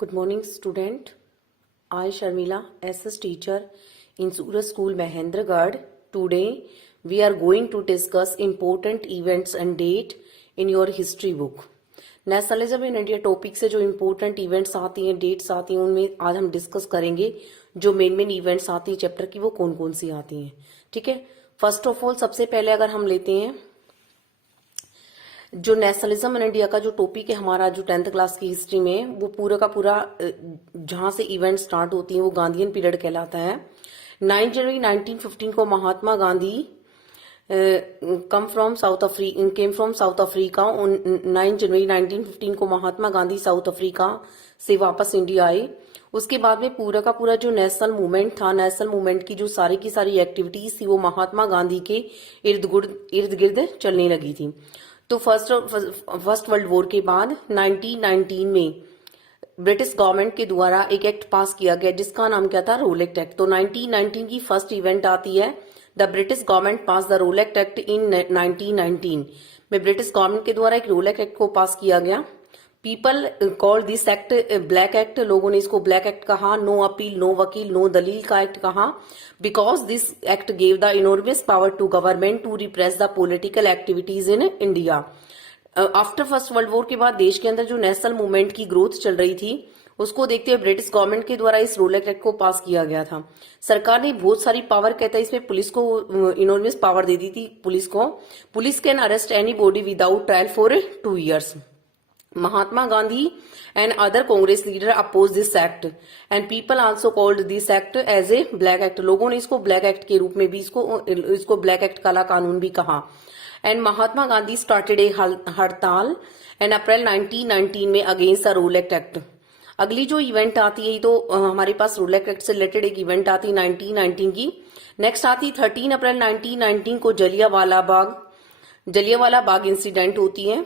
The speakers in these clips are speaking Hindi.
Good morning, student. I, Sharmila, SS teacher in Suraj School, Mahendragarh. Today, we are going to discuss important events and date in your history book. Nationalism in India topic से जो इम्पोर्टेंट इवेंट्स आती हैं, डेट्स आती हैं, उनमें आज हम डिस्कस करेंगे जो मेन इवेंट्स आती हैं चैप्टर की, वो कौन कौन सी आती हैं. ठीक है. फर्स्ट ऑफ ऑल, सबसे पहले अगर हम लेते हैं जो नेशनलिज्म इन इंडिया का जो टॉपिक है हमारा, जो 10th क्लास की हिस्ट्री में, वो पूरा का पूरा जहां से इवेंट स्टार्ट होती है वो गांधीयन पीरियड कहलाता है. 9 जनवरी 1915 को Mahatma Gandhi came from South Africa. 9 जनवरी 1915 को महात्मा गांधी साउथ अफ्रीका से वापस इंडिया आए. उसके बाद में पूरा का पूरा जो नेशनल मूवमेंट था, नेशनल मूवमेंट की जो सारी की सारी एक्टिविटीज थी वो महात्मा गांधी के इर्द गिर्द चलने लगी थी. तो फर्स्ट वर्ल्ड वॉर के बाद 1919 में ब्रिटिश गवर्नमेंट के द्वारा एक एक्ट पास किया गया जिसका नाम क्या था, रोलेक्ट एक्ट. तो 1919 की फर्स्ट इवेंट आती है, the British government pass the रोलेक्ट act in 1919 में ब्रिटिश गवर्नमेंट के द्वारा एक रोलेक्ट एक्ट को पास किया गया. People called this act black act. लोगों ने इसको ब्लैक एक्ट कहा. नो अपील, नो वकील, नो दलील का एक्ट कहा, because this act gave the enormous power to government to repress the political activities in India. After first world war के बाद देश के अंदर जो नेशनल मूवमेंट की ग्रोथ चल रही थी उसको देखते हुए ब्रिटिश गवर्नमेंट के द्वारा इस रोलेक्ट एक्ट को पास किया गया था. सरकार ने बहुत सारी पावर, कहता है इसमें पुलिस को इनॉर्मस पावर दे दी थी. Police can arrest any body without trial for 2 years. Mahatma Gandhi and other Congress leader opposed this act and people also called this act as a black act. लोगों ने इसको ब्लैक एक्ट के रूप में भी इसको ब्लैक एक्ट काला कानून भी कहा. एंड महात्मा गांधी स्टार्टेड ए हड़ताल एंड अप्रैल 1919 में अगेंस्ट द रोलेक्ट एक्ट. अगली जो इवेंट आती है तो हमारे पास रोलेक्ट एक्ट से रिलेटेड एक इवेंट आती है 1919 की. नेक्स्ट आती 13 अप्रैल 1919 को जलियांवाला बाग इंसिडेंट होती है.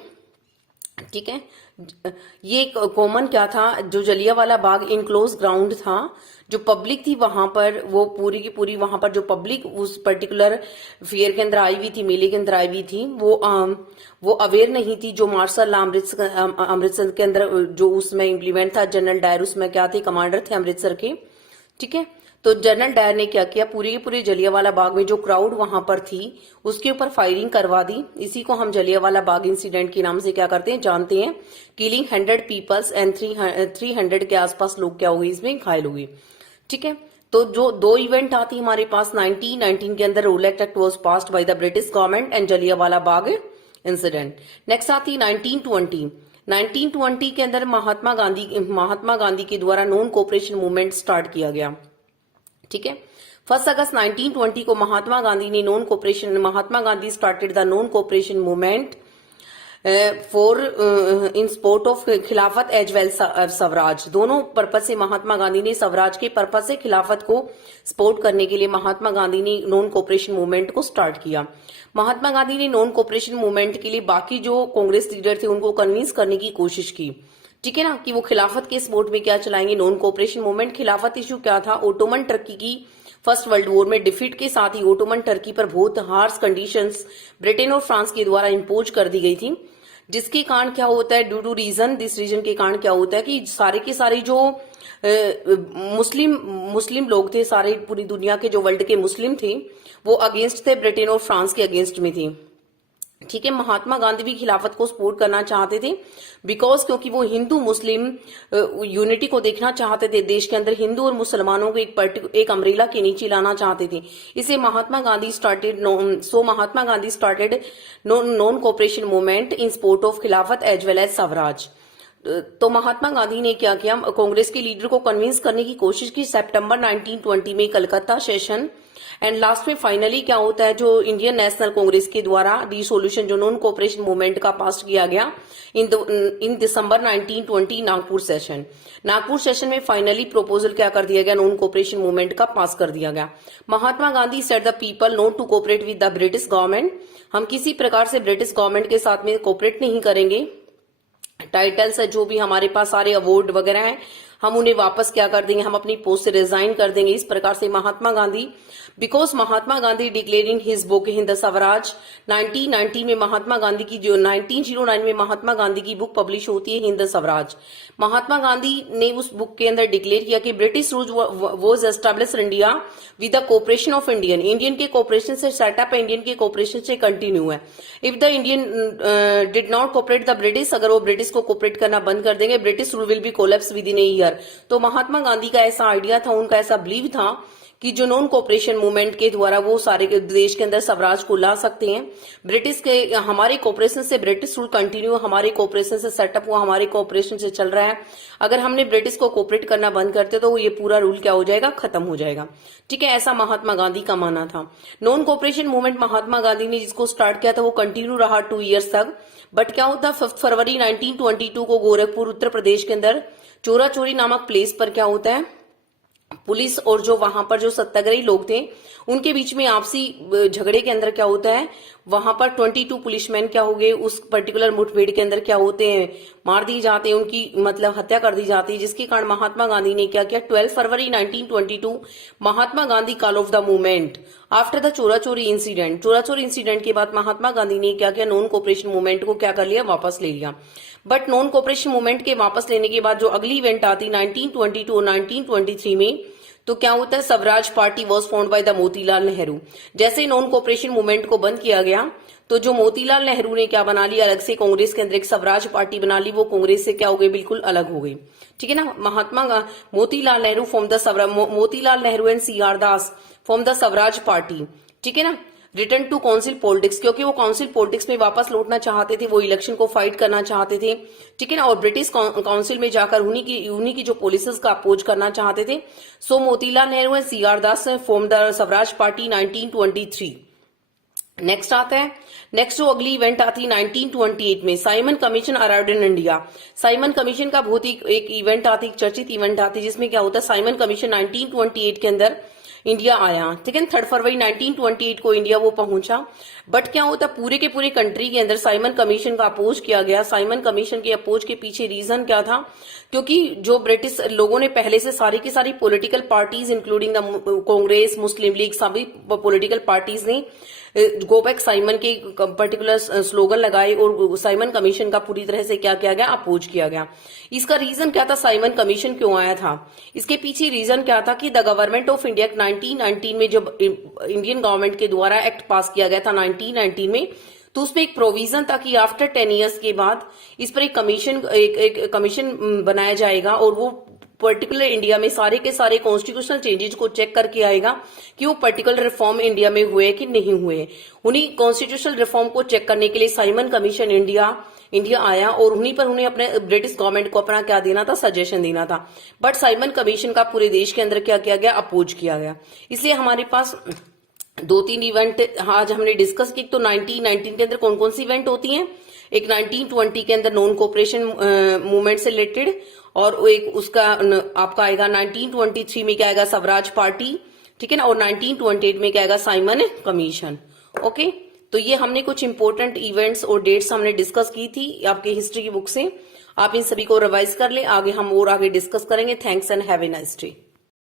ठीक है. ये कॉमन क्या था, जो जलियांवाला बाग इनक्लोज ग्राउंड था, जो पब्लिक थी वहां पर, वो पूरी की पूरी वहां पर जो पब्लिक उस पर्टिकुलर फेयर के अंदर आई हुई थी, मेले के अंदर आई हुई थी, वो अवेयर नहीं थी. जो मार्शल लॉ अमृतसर के अंदर जो उसमें इम्प्लीमेंट था, जनरल डायर उसमें क्या थे, कमांडर थे अमृतसर के. ठीक है. तो जनरल डायर ने क्या किया, पूरे के पूरे जलियांवाला बाग में जो क्राउड वहां पर थी उसके ऊपर फायरिंग करवा दी. इसी को हम जलियांवाला बाग इंसिडेंट के नाम से क्या करते हैं, जानते हैं. किलिंग 100 पीपल्स एंड 300 के आसपास लोग क्या हुए, इसमें घायल हुए. ठीक है. तो जो दो इवेंट आती हमारे पास 1919 के अंदर, रोलेक्ट act was passed by the British government and Jallianwala Bagh incident. Next आती 1920 के अंदर महात्मा गांधी के द्वारा नॉन कोऑपरेशन मूवमेंट स्टार्ट किया गया. ठीक है. 1 अगस्त 1920 को Mahatma Gandhi started the non cooperation movement for in support of Khilafat as well Swaraj. दोनों पर्पज से महात्मा गांधी ने, स्वराज के पर्पज से खिलाफत को सपोर्ट करने के लिए महात्मा गांधी ने नॉन कोऑपरेशन मूवमेंट को स्टार्ट किया. महात्मा गांधी ने नॉन कोऑपरेशन मूवमेंट के लिए बाकी जो कांग्रेस लीडर थे उनको कन्विंस करने की कोशिश की. ठीक है ना, कि वो खिलाफत के सपोर्ट में क्या चलाएंगे, नॉन कोऑपरेशन मूवमेंट. खिलाफत इशू क्या था, ओटोमन टर्की की फर्स्ट वर्ल्ड वॉर में डिफीट के साथ ही ओटोमन टर्की पर बहुत हार्श कंडीशंस ब्रिटेन और फ्रांस के द्वारा इंपोज कर दी गई थी. जिसके कारण क्या होता है, ड्यू टू दिस रीजन के कारण क्या होता है कि सारे के सारे जो मुस्लिम लोग थे, सारे पूरी दुनिया के जो वर्ल्ड के मुस्लिम थे, वो अगेंस्ट थे, ब्रिटेन और फ्रांस के अगेंस्ट में थे. ठीक है. महात्मा गांधी भी खिलाफत को सपोर्ट करना चाहते थे, बिकॉज क्योंकि वो हिंदू मुस्लिम यूनिटी को देखना चाहते थे. देश के अंदर हिंदू और मुसलमानों को एक अम्ब्रेला के नीचे लाना चाहते थे. इसे Mahatma Gandhi started non cooperation movement in support of Khilafat as well as Swaraj. तो महात्मा गांधी ने क्या किया, कांग्रेस के लीडर को कन्विंस करने की कोशिश की. सितंबर 1920 में कलकत्ता सेशन एंड लास्ट में फाइनली क्या होता है, जो इंडियन नेशनल कांग्रेस के द्वारा रिसोल्यूशन जो नॉन कोऑपरेशन मूवमेंट का पास किया गया इन दिसंबर 1920 नागपुर सेशन में फाइनली प्रोपोजल क्या कर दिया गया, नॉन कोऑपरेशन मूवमेंट का पास कर दिया गया. Mahatma Gandhi said the people not to cooperate with the British government. हम किसी प्रकार से ब्रिटिश गवर्नमेंट के साथ में कोऑपरेट नहीं करेंगे. टाइटल्स है जो भी हमारे पास सारे अवार्ड वगैरह हैं हम उन्हें वापस क्या कर देंगे, हम अपनी पोस्ट से रिजाइन कर देंगे। इस प्रकार से Mahatma Gandhi, because Mahatma Gandhi declaring his book Hind Swaraj 1990 में, महात्मा गांधी की जो 1909 में महात्मा गांधी की बुक पब्लिश होती है हिंद स्वराज। महात्मा गांधी ने उस बुक के अंदर डिक्लेयर किया कि British rule was establish India with the cooperation of Indian, Indian के कोऑपरेशन से सेटअप है, इंडियन के कोऑपरेशन से कंटिन्यू है। If the Indian did not cooperate the British, अगर वो ब्रिटिश को कोऑपरेट करना बंद कर देंगे, British rule will be collapse with in a year. तो महात्मा गांधी का ऐसा आइडिया था, उनका ऐसा बिलीव था कि जो नॉन कोऑपरेशन मूवमेंट के द्वारा वो सारे देश के अंदर स्वराज को ला सकते हैं। ब्रिटिश के हमारे कोऑपरेशन से ब्रिटिश रूल कंटिन्यू, हमारे कोऑपरेशन से सेटअप हुआ, हमारे कोऑपरेशन से चल रहा है। अगर हमने ब्रिटिश को कोऑपरेट करना बंद करते तो ये पूरा रूल क्या हो जाएगा, खत्म हो जाएगा। ठीक है, ऐसा महात्मा गांधी का मानना था। Non cooperation movement Mahatma Gandhi ने जिसको स्टार्ट किया था वो कंटिन्यू रहा 2 ईयर्स तक। बट क्या होता, 5 फरवरी 1922 को गोरखपुर उत्तर प्रदेश के अंदर चोरा चोरी नामक प्लेस पर क्या होता है, पुलिस और जो वहां पर जो सत्याग्रही लोग थे उनके बीच में आपसी झगड़े के अंदर क्या होता है, वहां पर 22 पुलिसमैन क्या हो गए, उस पर्टिकुलर मुठभेड़ के अंदर क्या होते हैं, मार दिए जाते हैं, उनकी मतलब हत्या कर दी जाती है। जिसके कारण महात्मा गांधी ने क्या किया, 12 फरवरी 1922 Mahatma Gandhi call off the movement after the Chaura Chauri incident. चोरा चोरी इंसिडेंट के बाद महात्मा गांधी ने क्या किया, नॉन कोऑपरेशन मूवमेंट को क्या कर लिया, वापस ले लिया। बट नॉन कोऑपरेशन मूवमेंट के वापस लेने के बाद जो अगली इवेंट आती 1922 और 1923 में, तो क्या होता है, Swaraj party was found by the Motilal Nehru. जैसे ही नॉन कोऑपरेशन मूवमेंट को बंद किया गया तो जो मोतीलाल नेहरू ने क्या बना लिया, अलग से कांग्रेस के अंदर एक स्वराज पार्टी बना ली, वो कांग्रेस से क्या हो गई, बिल्कुल अलग हो गई। ठीक है ना, Motilal Nehru form the Motilal Nehru and CR Das form the Swaraj party. ठीक है ना, रिटर्न टू काउंसिल पॉलिटिक्स, क्योंकि वो काउंसिल पॉलिटिक्स में वापस लौटना चाहते थे, वो इलेक्शन को फाइट करना चाहते थे। ठीक है ना, और ब्रिटिश काउंसिल में जाकर उन्हीं की जो पॉलिसीज का अपोज करना चाहते थे। So Motilal Nehru and CR Das form the Swaraj party 1923। Next आता है, नेक्स्ट जो अगली इवेंट आती है 1928 में, Simon commission arrived in India. Simon commission का बहुत ही एक इवेंट आती है, चर्चित इवेंट आती है, जिसमें क्या होता है, साइमन कमीशन 1928 के अंदर इंडिया आया। ठीक है, 3 फरवरी 1928 को इंडिया वो पहुंचा। बट क्या होता, पूरे के पूरे कंट्री के अंदर साइमन कमीशन का अपोज किया गया। साइमन कमीशन के अपोज के पीछे रीजन क्या था, क्योंकि जो ब्रिटिश लोगों ने पहले से सारी की सारी political parties including the Congress, Muslim league, सभी पॉलिटिकल पार्टीज ने गो बैक साइमन के पर्टिकुलर स्लोगन लगाए और साइमन कमीशन का पूरी तरह से क्या किया गया, अपोज किया गया। इसका रीजन क्या था, साइमन कमीशन क्यों आया था, इसके पीछे रीजन क्या था कि द गवर्नमेंट ऑफ इंडिया 1919 में जब इंडियन गवर्नमेंट के द्वारा एक्ट पास किया गया था 1919 में, तो उसमें एक प्रोविजन था कि आफ्टर 10 ईयर्स के बाद इस पर एक कमीशन बनाया जाएगा और वो पर्टिकुलर इंडिया में सारे के सारे कॉन्स्टिट्यूशनल चेंजेस को चेक करके आएगा कि वो पर्टिकुलर रिफॉर्म इंडिया में हुए कि नहीं हुए। उन्हीं कॉन्स्टिट्यूशनल रिफॉर्म को चेक करने के लिए साइमन कमीशन इंडिया आया और उन्हीं पर उन्हें अपने ब्रिटिश गवर्नमेंट को अपना क्या देना था, सजेशन देना था। बट साइमन कमीशन का पूरे देश के अंदर क्या किया गया, अपोज किया गया। इसलिए हमारे पास 2-3 इवेंट आज हमने डिस्कस की। तो 1919 के अंदर कौन कौन सी इवेंट होती हैं, एक 1920 के अंदर नॉन कोऑपरेशन मूवमेंट से रिलेटेड, और एक उसका आपका आएगा 1923 में क्या आएगा, स्वराज पार्टी। ठीक है ना, और 1928 में क्या आएगा, साइमन कमीशन। ओके, तो ये हमने कुछ इंपॉर्टेंट इवेंट्स और डेट्स हमने डिस्कस की थी आपके हिस्ट्री की बुक से। आप इन सभी को रिवाइज कर ले, आगे हम और आगे डिस्कस करेंगे। Thanks and have a nice day.